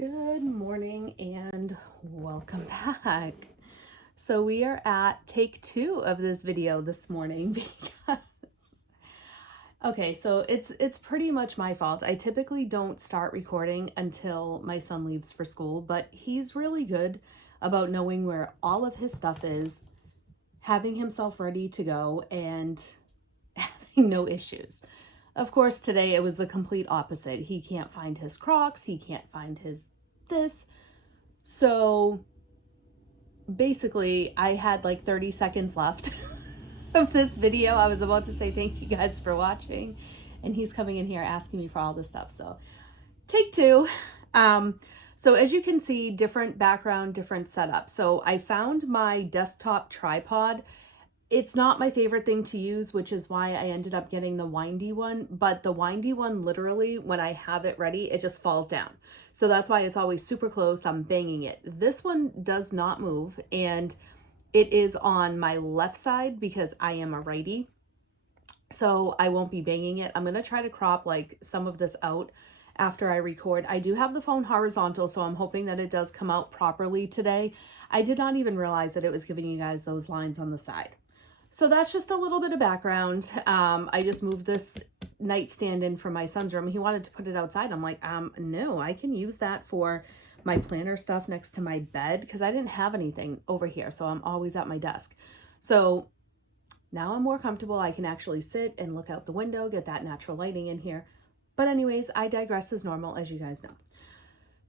Good morning and welcome back. So we are at take 2 of this video this morning because okay, so it's pretty much my fault. I typically don't start recording until my son leaves for school, but he's really good about knowing where all of his stuff is, having himself ready to go, and having no issues. Of course, today it was the complete opposite. He can't find his Crocs, he can't find his this. So basically, I had like 30 seconds left of this video. I was about to say thank you guys for watching, and he's coming in here asking me for all this stuff. So take 2. So as you can see, different background, different setup. So I found my desktop tripod. It's not my favorite thing to use, which is why I ended up getting the windy one. But the windy one, literally, when I have it ready, it just falls down. So that's why it's always super close. I'm banging it. This one does not move, and it is on my left side because I am a righty. So I won't be banging it. I'm going to try to crop like some of this out after I record. I do have the phone horizontal, so I'm hoping that it does come out properly today. I did not even realize that it was giving you guys those lines on the side. So that's just a little bit of background. I just moved this nightstand in from my son's room. He wanted to put it outside. I'm like, no, I can use that for my planner stuff next to my bed because I didn't have anything over here. So I'm always at my desk. So now I'm more comfortable. I can actually sit and look out the window, get that natural lighting in here. But anyways, I digress as normal, as you guys know.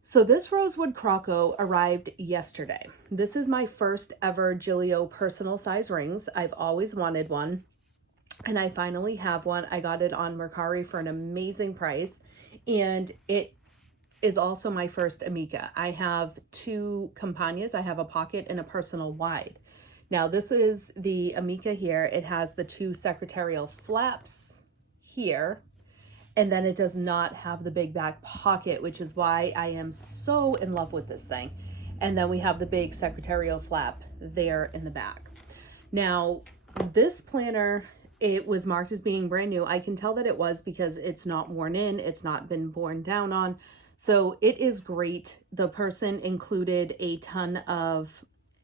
So this rosewood croco arrived yesterday. This is my first ever Gillio personal size rings. I've always wanted one, and I finally have one. I got it on Mercari for an amazing price, and it is also my first Amica. I have 2 Campagnas. I have a pocket and a personal wide. Now this is the Amica here. It has the 2 secretarial flaps here, and then it does not have the big back pocket, which is why I am so in love with this thing. And then we have the big secretarial flap there in the back. Now, this planner, it was marked as being brand new. I can tell that it was because it's not worn in. It's not been worn down on. So it is great. The person included a ton of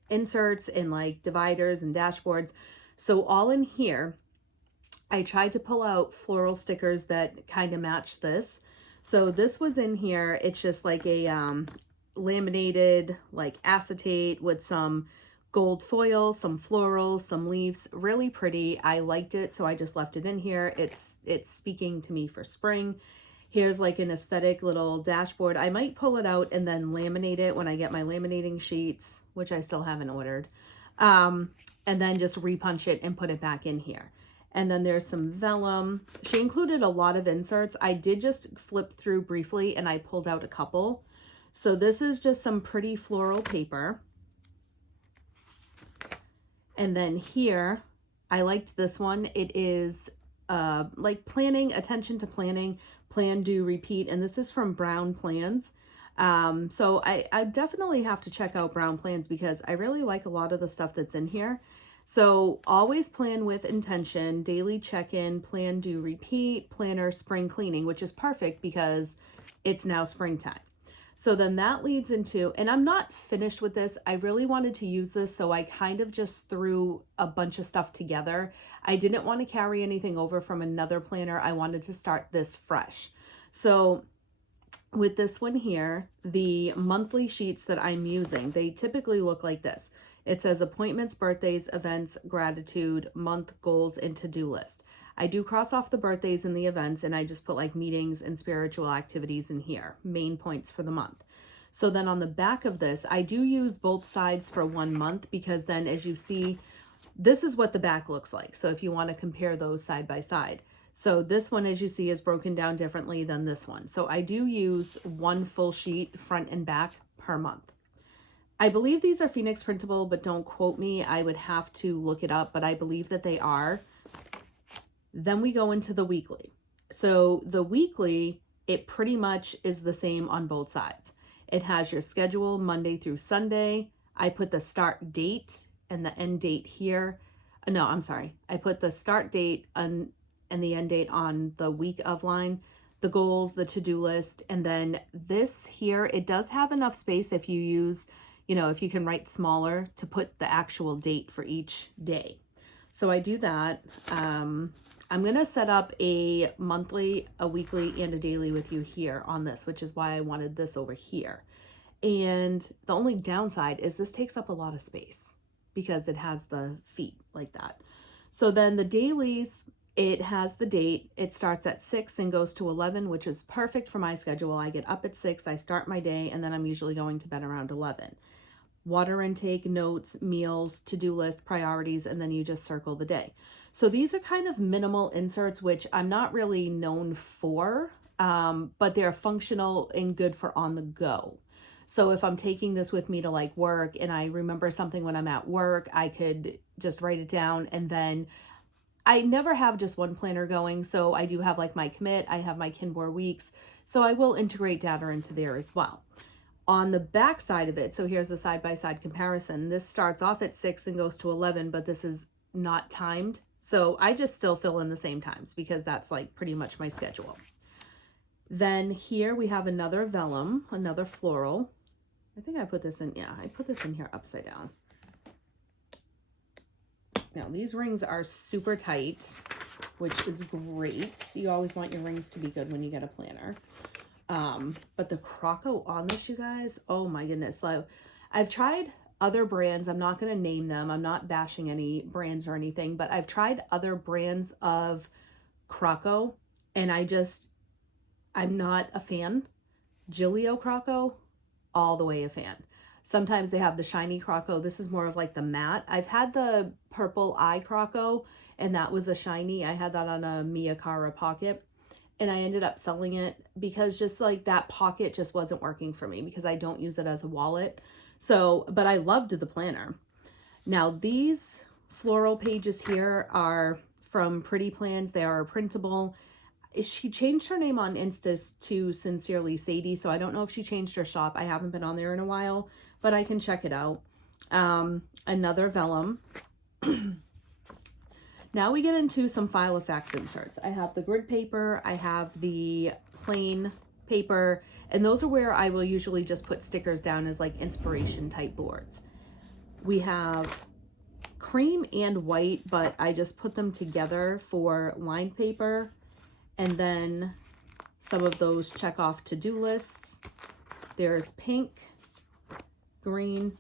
inserts and like dividers and dashboards. So all in here, I tried to pull out floral stickers that kind of match this. So this was in here. It's just like a laminated like acetate with some gold foil, some florals, some leaves. Really pretty. I liked it, so I just left it in here. It's speaking to me for spring. Here's like an aesthetic little dashboard. I might pull it out and then laminate it when I get my laminating sheets, which I still haven't ordered. And then just repunch it and put it back in here. And then there's some vellum. She included a lot of inserts. I did just flip through briefly and I pulled out a couple. So this is just some pretty floral paper. And then here, I liked this one. It is like planning, attention to planning, plan, do, repeat. And this is from Brown Plans. So I definitely have to check out Brown Plans because I really like a lot of the stuff that's in here. So always plan with intention, daily check-in, plan, do, repeat, planner, spring cleaning, which is perfect because it's now springtime. So then that leads into, and I'm not finished with this. I really wanted to use this, so I kind of just threw a bunch of stuff together. I didn't want to carry anything over from another planner. I wanted to start this fresh. So with this one here, the monthly sheets that I'm using, they typically look like this. It says appointments, birthdays, events, gratitude, month, goals, and to-do list. I do cross off the birthdays and the events, and I just put like meetings and spiritual activities in here, main points for the month. So then on the back of this, I do use both sides for 1 month because then as you see, this is what the back looks like. So if you want to compare those side by side. So this one, as you see, is broken down differently than this one. So I do use 1 full sheet front and back per month. I believe these are Phoenix printable, but don't quote me. I would have to look it up, but I believe that they are. Then we go into the weekly. So the weekly, it pretty much is the same on both sides. It has your schedule Monday through Sunday. I put the start date and the end date here. No, I'm sorry. I put the start date and the end date on the week of line. the goals, the to-do list, and then this here, it does have enough space if you use, you know, if you can write smaller to put the actual date for each day. So I do that. I'm going to set up a monthly, a weekly, and a daily with you here on this, which is why I wanted this over here. And the only downside is this takes up a lot of space because it has the feet like that. So then the dailies, it has the date. It starts at 6 and goes to 11, which is perfect for my schedule. I get up at 6, I start my day, and then I'm usually going to bed around 11. Water intake, notes, meals, to-do list, priorities, and then you just circle the day. So these are kind of minimal inserts, which I'm not really known for, but they're functional and good for on the go. So if I'm taking this with me to like work and I remember something when I'm at work, I could just write it down. And then I never have just one planner going. So I do have like my commit, I have my Kinbor weeks. So I will integrate data into there as well. On the back side of it, so here's a side-by-side comparison. This starts off at 6 and goes to 11, but this is not timed. So I just still fill in the same times because that's like pretty much my schedule. Then here we have another vellum, another floral. I think I put this in, yeah, I put this in here upside down. Now these rings are super tight, which is great. You always want your rings to be good when you get a planner. But the croco on this, you guys, oh my goodness. So I've tried other brands. I'm not going to name them. I'm not bashing any brands or anything, but I've tried other brands of croco and I'm not a fan. Gillio croco, all the way a fan. Sometimes they have the shiny croco. This is more of like the matte. I've had the purple eye croco and that was a shiny. I had that on a Mia Cara pocket and I ended up selling it because just like that pocket just wasn't working for me because I don't use it as a wallet. So, but I loved the planner. Now these floral pages here are from Pretty Plans. They are printable. She changed her name on Insta to Sincerely Sadie, so I don't know if she changed her shop. I haven't been on there in a while, but I can check it out. Another vellum. Now we get into some file effects inserts. I have the grid paper, I have the plain paper, and those are where I will usually just put stickers down as like inspiration type boards. We have cream and white, but I just put them together for lined paper. And then some of those check off to-do lists. There's pink, green,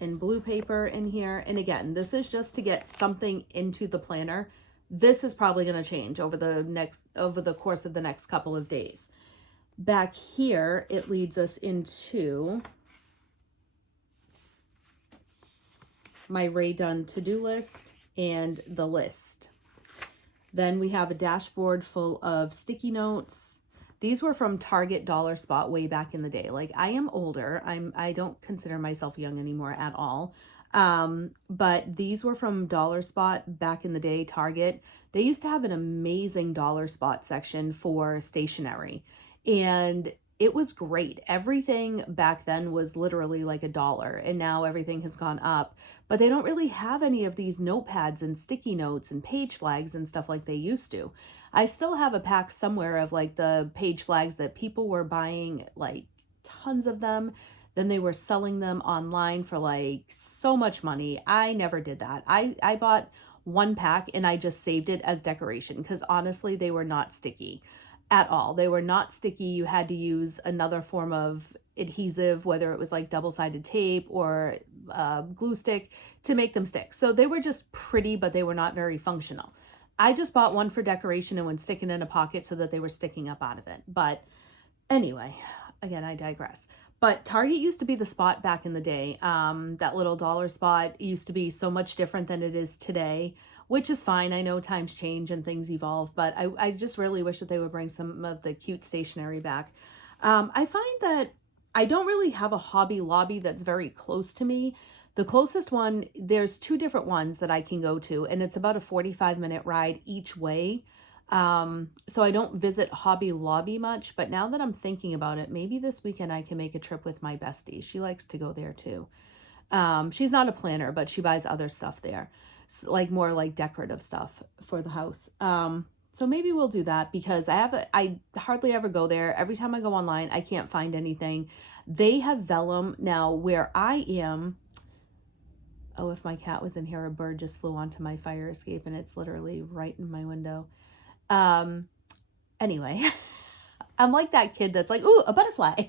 and blue paper in here. And again, this is just to get something into the planner. This is probably going to change over the course of the next couple of days. Back here, it leads us into my Ray Dunn to-do list and the list. Then we have a dashboard full of sticky notes. These were from Target Dollar Spot way back in the day. Like I am older. I don't consider myself young anymore at all. But these were from Dollar Spot back in the day, Target. They used to have an amazing Dollar Spot section for stationery. And it was great. Everything back then was literally like $1, and now everything has gone up. But they don't really have any of these notepads and sticky notes and page flags and stuff like they used to. I still have a pack somewhere of like the page flags that people were buying, like tons of them. Then they were selling them online for like so much money. I never did that. I bought one pack and I just saved it as decoration because honestly, they were not sticky at all. They were not sticky. You had to use another form of adhesive, whether it was like double-sided tape or glue stick to make them stick. So they were just pretty, but they were not very functional. I just bought one for decoration and would stick it in a pocket so that they were sticking up out of it. But anyway, again, I digress. But Target used to be the spot back in the day. That little dollar spot used to be so much different than it is today, which is fine. I know times change and things evolve, but I just really wish that they would bring some of the cute stationery back. I find that I don't really have a Hobby Lobby that's very close to me. The closest one, there's 2 different ones that I can go to, and it's about a 45-minute ride each way. So I don't visit Hobby Lobby much, but now that I'm thinking about it, maybe this weekend I can make a trip with my bestie. She likes to go there too. She's not a planner, but she buys other stuff there. Like more like decorative stuff for the house. So maybe we'll do that because I hardly ever go there. Every time I go online, I can't find anything. They have vellum. Now where I am, oh, if my cat was in here, a bird just flew onto my fire escape and it's literally right in my window. Anyway, I'm like that kid that's like, ooh, a butterfly.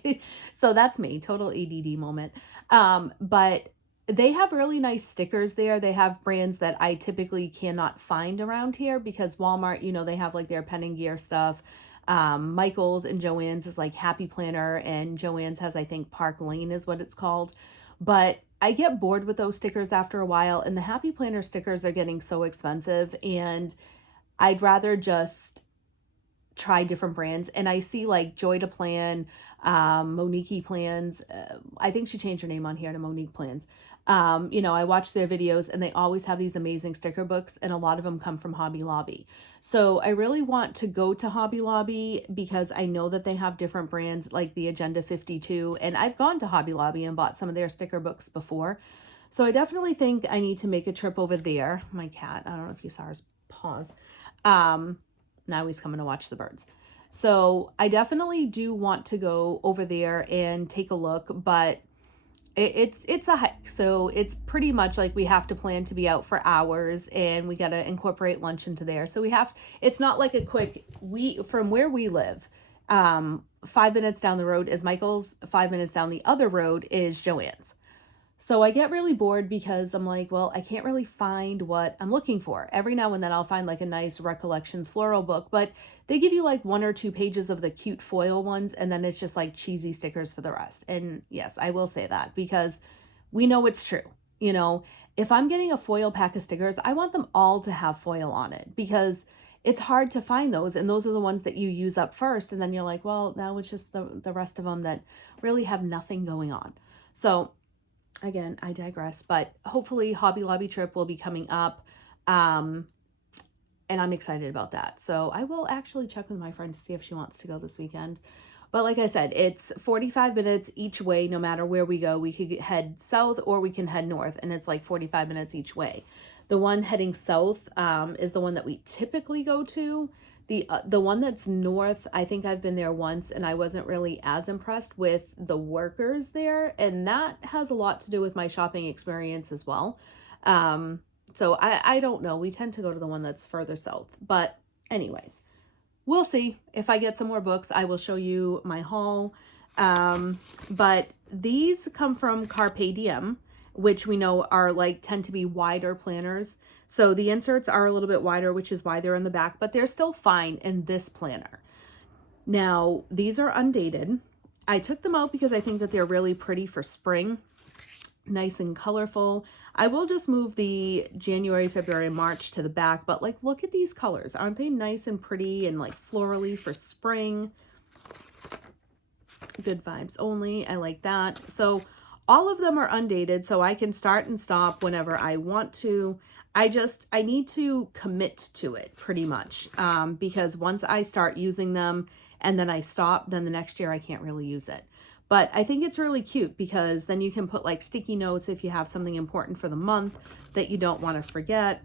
So that's me, total ADD moment. But they have really nice stickers there. They have brands that I typically cannot find around here because Walmart, you know, they have like their pen and gear stuff. Michael's and Joann's is like Happy Planner, and Joann's has, I think, Park Lane is what it's called. But I get bored with those stickers after a while, and the Happy Planner stickers are getting so expensive, and I'd rather just try different brands. And I see like Joy to Plan, Monique Plans. I think she changed her name on here to Monique Plans. You know, I watch their videos and they always have these amazing sticker books, and a lot of them come from Hobby Lobby. So I really want to go to Hobby Lobby because I know that they have different brands like the Agenda 52, and I've gone to Hobby Lobby and bought some of their sticker books before. So I definitely think I need to make a trip over there. My cat, I don't know if you saw his paws. Now he's coming to watch the birds. So I definitely do want to go over there and take a look, but it's a hike. So it's pretty much like we have to plan to be out for hours, and we got to incorporate lunch into there. So it's not like a quick, from where we live, 5 minutes down the road is Michael's, 5 minutes down the other road is Joann's. So I get really bored because I'm like, well, I can't really find what I'm looking for. Every now and then I'll find like a nice Recollections floral book, but they give you like 1 or 2 pages of the cute foil ones, and then it's just like cheesy stickers for the rest. And yes, I will say that because we know it's true. You know, if I'm getting a foil pack of stickers, I want them all to have foil on it because it's hard to find those, and those are the ones that you use up first, and then you're like, well, now it's just the rest of them that really have nothing going on. So again, I digress, but hopefully Hobby Lobby trip will be coming up. And I'm excited about that. So I will actually check with my friend to see if she wants to go this weekend. But like I said, it's 45 minutes each way. No matter where we go, we could head south or we can head north, and it's like 45 minutes each way. The one heading south is the one that we typically go to. The one that's north, I think I've been there once, and I wasn't really as impressed with the workers there, and that has a lot to do with my shopping experience as well. So I don't know. We tend to go to the one that's further south, but anyways, we'll see. If I get some more books, I will show you my haul. But these come from Carpe Diem, which we know are like tend to be wider planners. So the inserts are a little bit wider, which is why they're in the back, but they're still fine in this planner. Now, these are undated. I took them out because I think that they're really pretty for spring, nice and colorful. I will just move the January, February, March to the back, but like, look at these colors. Aren't they nice and pretty and like florally for spring? Good vibes only. I like that. So all of them are undated, so I can start and stop whenever I want to. I need to commit to it pretty much, because once I start using them and then I stop, then the next year I can't really use it. But I think it's really cute because then you can put like sticky notes if you have something important for the month that you don't want to forget.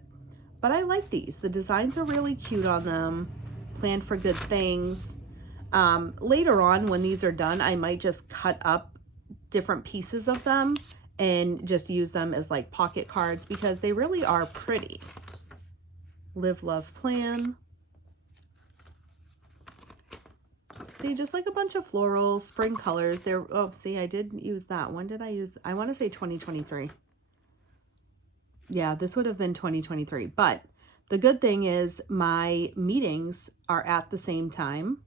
But I like these. The designs are really cute on them. Plan for good things. Later on, when these are done, I might just cut up different pieces of them and just use them as like pocket cards because they really are pretty. Live, love, plan. See, just like a bunch of florals, spring colors. They're, oh, see, I did use that. When did I use? I want to say 2023. Yeah, this would have been 2023. But the good thing is my meetings are at the same time.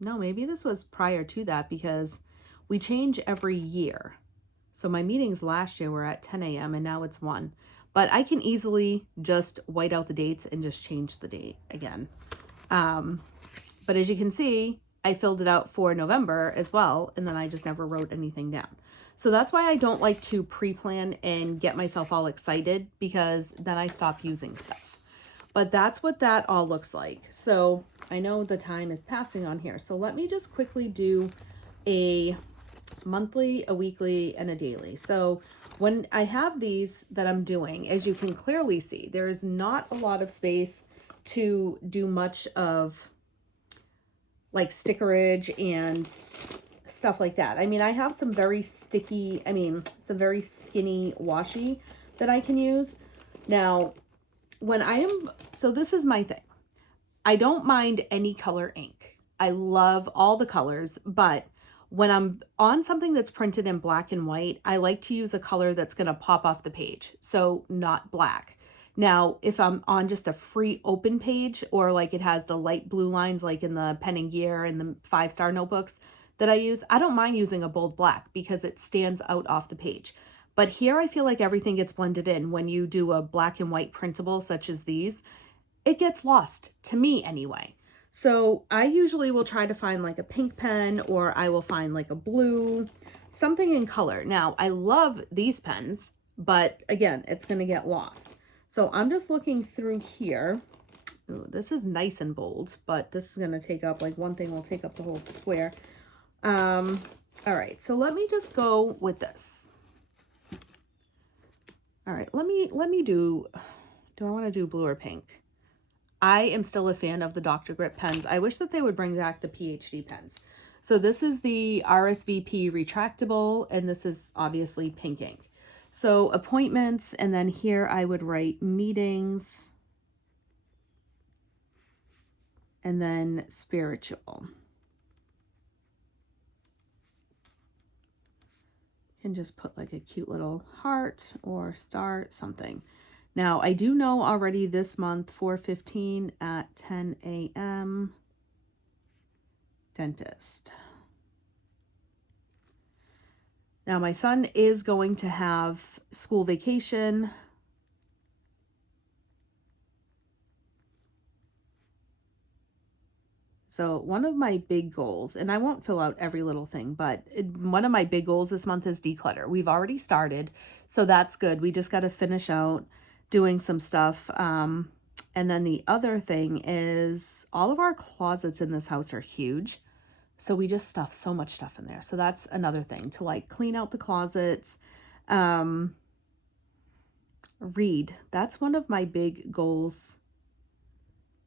No, maybe this was prior to that because we change every year. So my meetings last year were at 10 a.m. and now it's 1. But I can easily just white out the dates and just change the date again. But as you can see, I filled it out for November as well, and then I just never wrote anything down. So that's why I don't like to pre-plan and get myself all excited because then I stop using stuff. But that's what that all looks like. So I know the time is passing on here. So let me just quickly do a monthly, a weekly, and a daily. So when I have these that I'm doing, as you can clearly see, there is not a lot of space to do much of like stickerage and stuff like that. I mean, I have some very sticky, some very skinny washi that I can use. Now, so this is my thing. I don't mind any color ink. I love all the colors, but when I'm on something that's printed in black and white, I like to use a color that's going to pop off the page. So not black. Now, if I'm on just a free open page, or like it has the light blue lines, like in the Pen and Gear and the 5-star notebooks that I use, I don't mind using a bold black because it stands out off the page. But here I feel like everything gets blended in. When you do a black and white printable such as these, it gets lost, to me anyway. So I usually will try to find like a pink pen, or I will find like a blue, something in color. Now, I love these pens, but again, it's going to get lost. So I'm just looking through here. Ooh, this is nice and bold, but this is going to take up, like one thing will take up the whole square. All right, so let me just go with this. All right, let me do I want to do blue or pink? I am still a fan of the Dr. Grip pens. I wish that they would bring back the PhD pens. So this is the RSVP retractable, and this is obviously pink ink. So appointments, and then here I would write meetings, and then spiritual. And just put like a cute little heart or star, something. Now, I do know already this month, 4/15 at 10 a.m., dentist. Now, my son is going to have school vacation. So one of my big goals, and I won't fill out every little thing, but one of my big goals this month is declutter. We've already started, so that's good. We just got to finish out doing some stuff. And then the other thing is all of our closets in this house are huge. So we just stuff so much stuff in there. So that's another thing, to like clean out the closets. Read. That's one of my big goals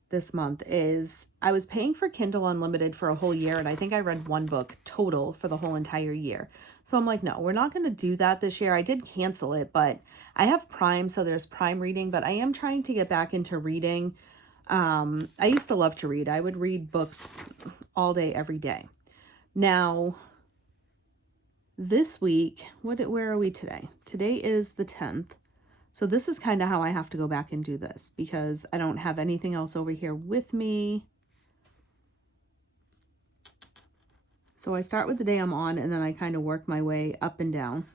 this month. Is I was paying for Kindle Unlimited for a whole year, and I think I read one book total for the whole entire year. So I'm like, no, we're not going to do that this year. I did cancel it, but I have Prime, so there's Prime reading, but I am trying to get back into reading. I used to love to read. I would read books all day, every day. Now, this week, where are we today? Today is the 10th. So this is kind of how I have to go back and do this, because I don't have anything else over here with me. So I start with the day I'm on, and then I kind of work my way up and down.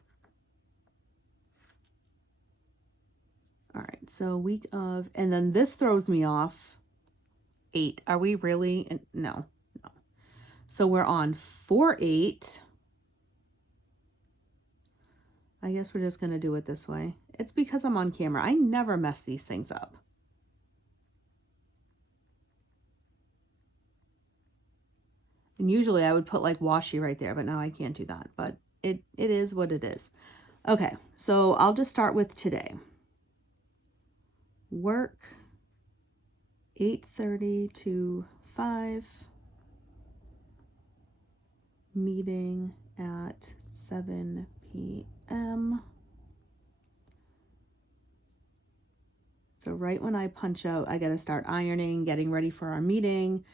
All right, so week of, and then this throws me off. 8. Are we really? No. So we're on 4/8. I guess we're just going to do it this way. It's because I'm on camera. I never mess these things up. And usually I would put like washi right there, but now I can't do that. But it is what it is. Okay, so I'll just start with today. Work, 8:30 to 5. Meeting at 7 p.m. So right when I punch out, I got to start ironing, getting ready for our meeting.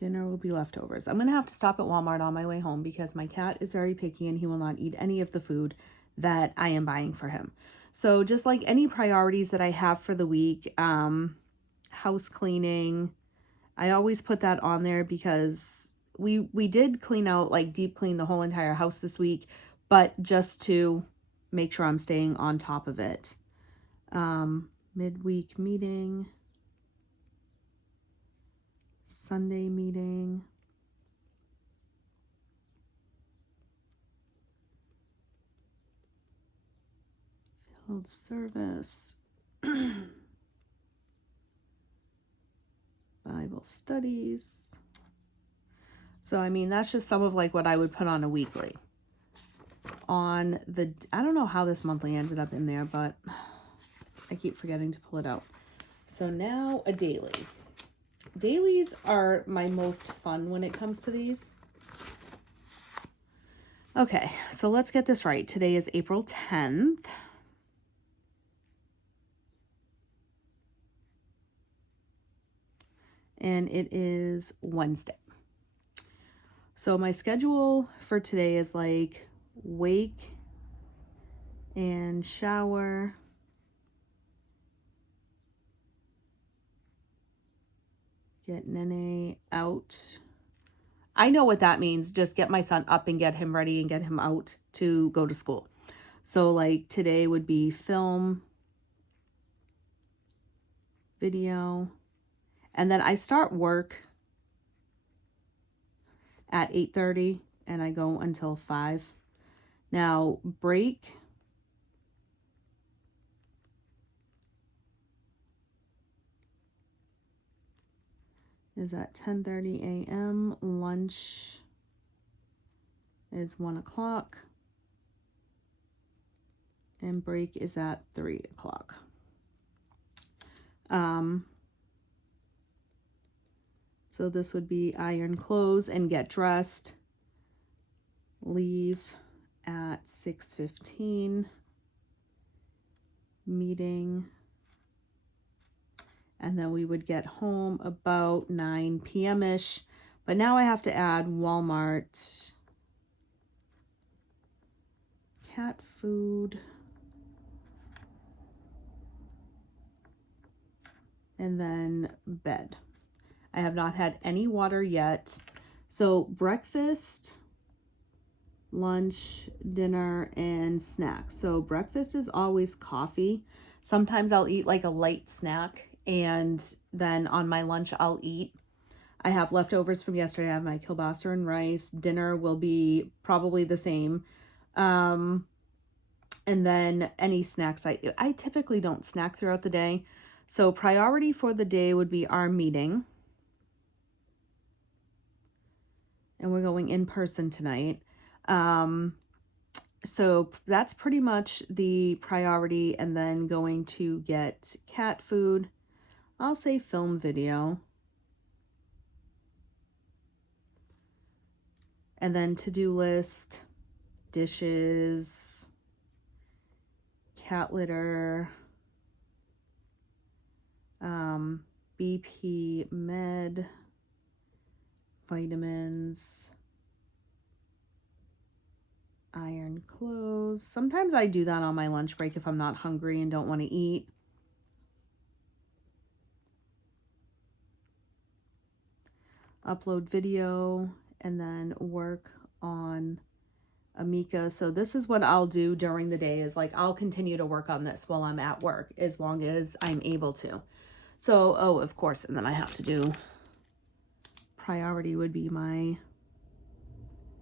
Dinner will be leftovers. I'm going to have to stop at Walmart on my way home because my cat is very picky and he will not eat any of the food that I am buying for him. So just like any priorities that I have for the week, house cleaning, I always put that on there because we did clean out, like deep clean the whole entire house this week, but just to make sure I'm staying on top of it. Midweek meeting, Sunday meeting. Field service. Bible studies. So, I mean, that's just some of like what I would put on a weekly. on the, I don't know how this monthly ended up in there, but I keep forgetting to pull it out. So now a daily. Dailies are my most fun when it comes to these. Okay, so let's get this right. Today is April 10th. And it is Wednesday. So my schedule for today is like wake and shower, get Nene out. I know what that means. Just get my son up and get him ready and get him out to go to school. So like today would be film, video, and then I start work at 8:30 and I go until 5. Now break is at 10:30 a.m. Lunch is 1 o'clock. And break is at 3 o'clock. So this would be iron clothes and get dressed. Leave at 6:15. Meeting. And then we would get home about 9 p.m.-ish. But now I have to add Walmart, cat food, and then bed. I have not had any water yet. So breakfast, lunch, dinner, and snacks. So breakfast is always coffee. Sometimes I'll eat like a light snack, and then on my lunch I'll eat. I have leftovers from yesterday. I have my kielbasa and rice. Dinner will be probably the same. And then any snacks. I typically don't snack throughout the day. So priority for the day would be our meeting. And we're going in person tonight. So that's pretty much the priority. And then going to get cat food. I'll say film, video. And then to-do list, dishes, cat litter, BP med, vitamins, iron clothes. Sometimes I do that on my lunch break if I'm not hungry and don't want to eat. Upload video and then work on Amica. So this is what I'll do during the day, is like I'll continue to work on this while I'm at work as long as I'm able to. So, oh, of course, and then I have to do, priority would be my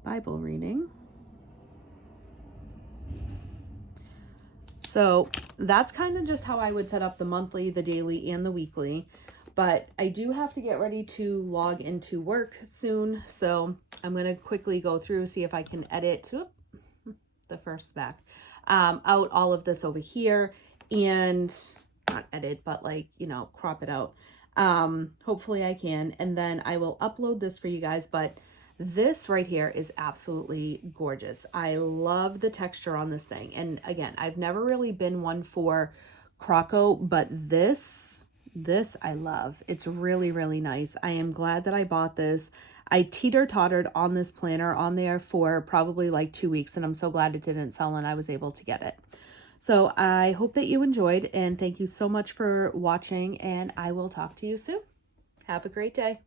Bible reading. So that's kind of just how I would set up the monthly, the daily, and the weekly. But I do have to get ready to log into work soon. So I'm going to quickly go through, see if I can edit the first back out all of this over here, and not edit, but like, you know, crop it out. Hopefully I can. And then I will upload this for you guys. But this right here is absolutely gorgeous. I love the texture on this thing. And again, I've never really been one for croco, but this I love. It's really, really nice. I am glad that I bought this. I teeter-tottered on this planner on there for probably like 2 weeks, and I'm so glad it didn't sell and I was able to get it. So I hope that you enjoyed, and thank you so much for watching, and I will talk to you soon. Have a great day.